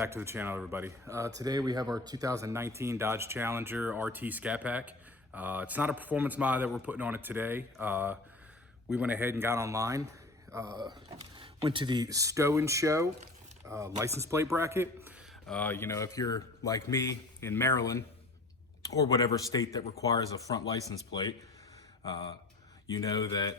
back to the channel, everybody. Today we have our 2019 Dodge Challenger RT Scat Pack. It's not a performance mod that we're putting on it today. We went ahead and got online, went to the Stow & Show license plate bracket. You know, if you're like me in Maryland or whatever state that requires a front license plate, you know that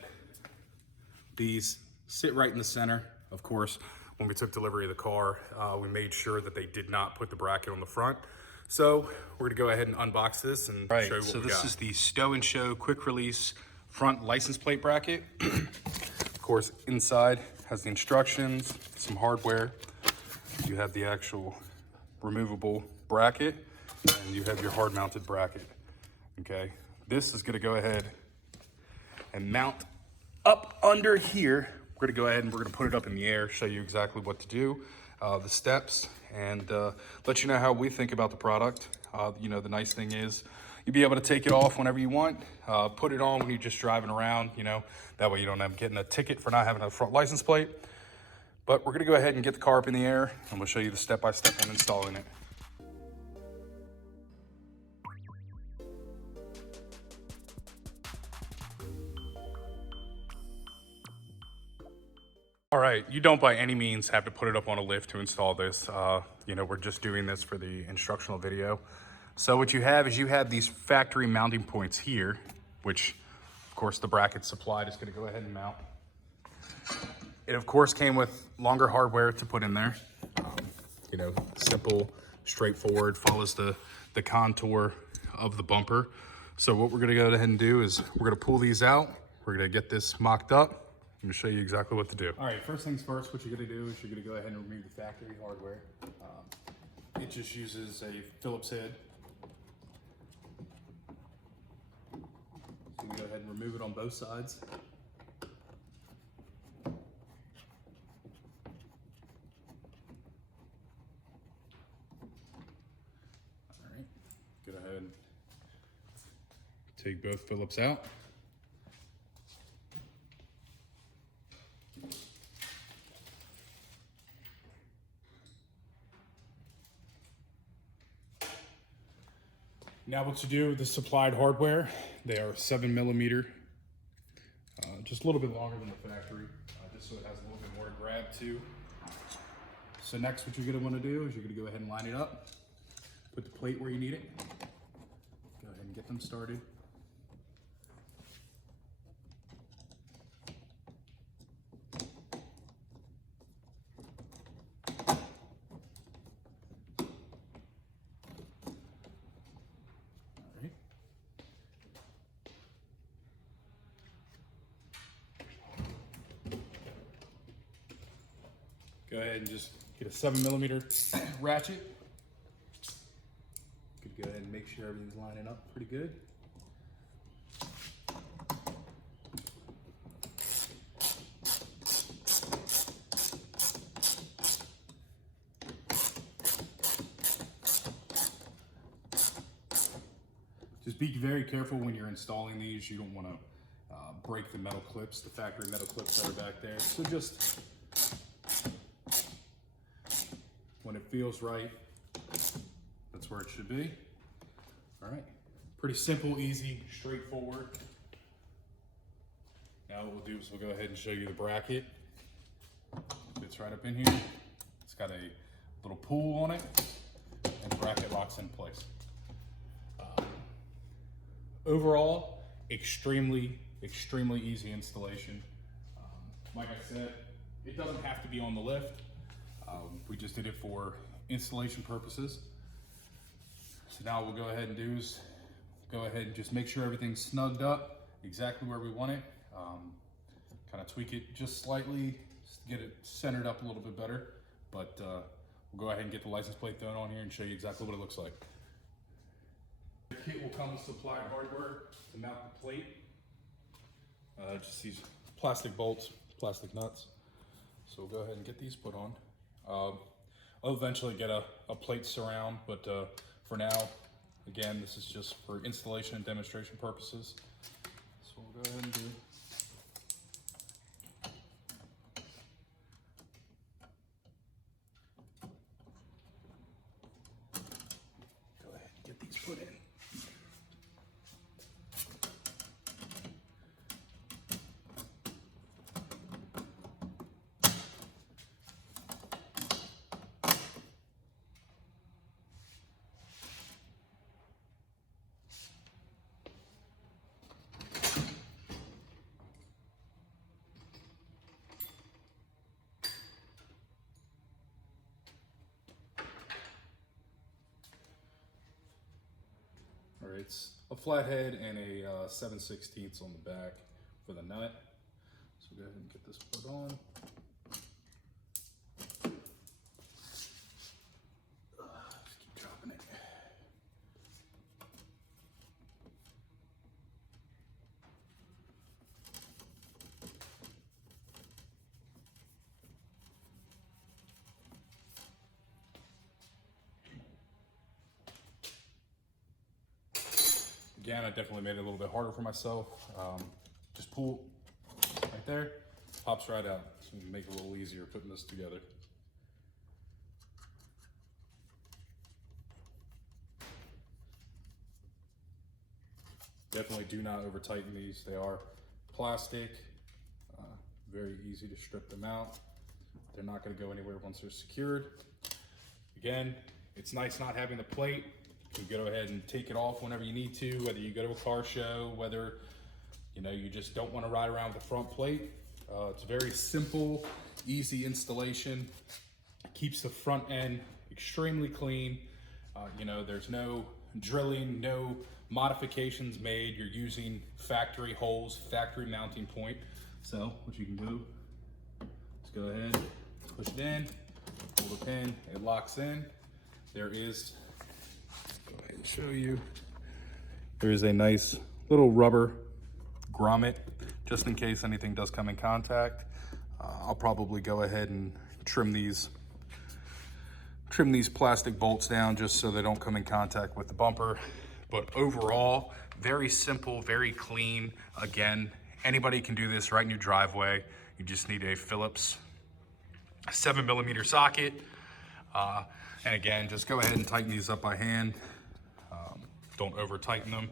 these sit right in the center. Of course, when we took delivery of the car, we made sure that they did not put the bracket on the front. So we're gonna go ahead and unbox this and show you what we got. So this is the Stow & Show quick release front license plate bracket. Of course, inside has the instructions, some hardware. You have the actual removable bracket, and you have your hard mounted bracket, okay? This is gonna go ahead and mount up under here. We're gonna go ahead and we're gonna put it up in the air, show you exactly what to do, the steps, and let you know how we think about the product. You know, the nice thing is you'll be able to take it off whenever you want, put it on when you're just driving around, you know, that way you don't end up getting a ticket for not having a front license plate. But we're gonna go ahead and get the car up in the air, and we'll show you the step-by-step on installing it. All right, you don't by any means have to put it up on a lift to install this. You know, we're just doing this for the instructional video. So what you have is you have these factory mounting points here, which of course the bracket supplied is gonna go ahead and mount. It of course came with longer hardware to put in there. You know, simple, straightforward, follows the contour of the bumper. So what we're gonna go ahead and do is we're gonna pull these out. We're gonna get this mocked up. I'm gonna show you exactly what to do. All right, first things first, what you're gonna do is you're gonna go ahead and remove the factory hardware. It just uses a Phillips head. So you can go ahead and remove it on both sides. All right, go ahead and take both Phillips out. Now what you do with the supplied hardware, they are 7mm, just a little bit longer than the factory, just so it has a little bit more to grab too. So next what you're gonna wanna do is you're gonna go ahead and line it up, put the plate where you need it, go ahead and get them started. Go ahead and just get a 7mm ratchet. Could go ahead and make sure everything's lining up pretty good. Just be very careful when you're installing these. You don't want to break the metal clips, the factory metal clips that are back there. So just when it feels right, that's where it should be. All right, pretty simple, easy, straightforward. Now what we'll do is we'll go ahead and show you the bracket. Fits right up in here. It's got a little pull on it, and the bracket locks in place. Overall, extremely easy installation. Like I said, it doesn't have to be on the lift. We just did it for installation purposes. So now what we'll go ahead and do is go ahead and just make sure everything's snugged up exactly where we want it. Kind of tweak it just slightly, just get it centered up a little bit better. But we'll go ahead and get the license plate thrown on here and show you exactly what it looks like. The kit will come with supplied hardware to mount the plate. Just these plastic bolts, plastic nuts. So we'll go ahead and get these put on. I'll eventually get a plate surround, but for now, again, this is just for installation and demonstration purposes. So we'll go ahead and do. put in. All right, it's a flathead and a 7/16 on the back for the nut. So go ahead and get this put on. Just keep dropping it. Again, I definitely made it a little bit harder for myself. Just pull right there, pops right out. So make it a little easier putting this together. Definitely do not over tighten these. They are plastic, very easy to strip them out. They're not gonna go anywhere once they're secured. Again, it's nice not having the plate. You can go ahead and take it off whenever you need to, whether you go to a car show, whether you just don't want to ride around with the front plate. It's a very simple, easy installation. It keeps the front end extremely clean. There's no drilling, no modifications made. You're using factory holes, factory mounting point. So what you can do is go ahead, push it in, pull the pin, it locks in. There is, go ahead and show you, there is a nice little rubber grommet just in case anything does come in contact. I'll probably go ahead and trim these plastic bolts down just so they don't come in contact with the bumper. But overall, very simple, very clean. Again, anybody can do this right in your driveway. You just need a Phillips 7mm socket. And again, just go ahead and tighten these up by hand. Don't over tighten them,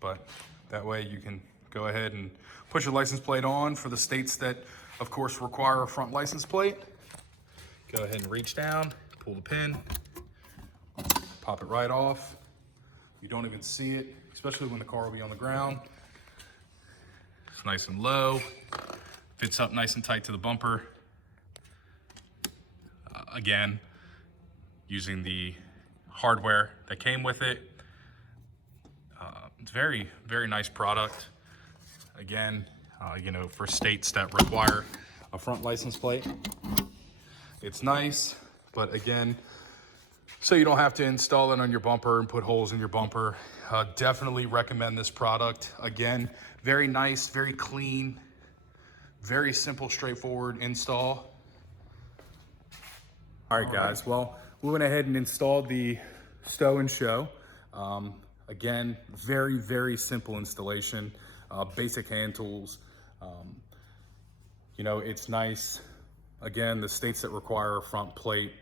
but that way you can go ahead and put your license plate on for the states that, of course, require a front license plate. Go ahead and reach down, pull the pin, pop it right off. You don't even see it, especially when the car will be on the ground. It's nice and low, fits up nice and tight to the bumper. Again, using the hardware that came with it. It's very, very nice product. Again, for states that require a front license plate, it's nice, but again, so you don't have to install it on your bumper and put holes in your bumper. Definitely recommend this product. Again, very nice, very clean, very simple, straightforward install. All right, guys, well, we went ahead and installed the stow and show. Again, very, very simple installation, basic hand tools. It's nice. Again, the states that require a front plate,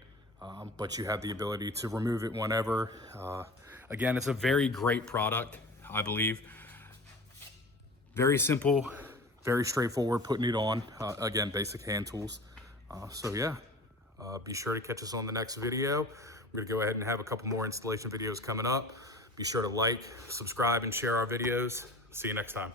but you have the ability to remove it whenever. Again, it's a very great product, I believe. Very simple, very straightforward putting it on. Again, basic hand tools. So yeah, be sure to catch us on the next video. We're gonna go ahead and have a couple more installation videos coming up. Be sure to like, subscribe, and share our videos. See you next time.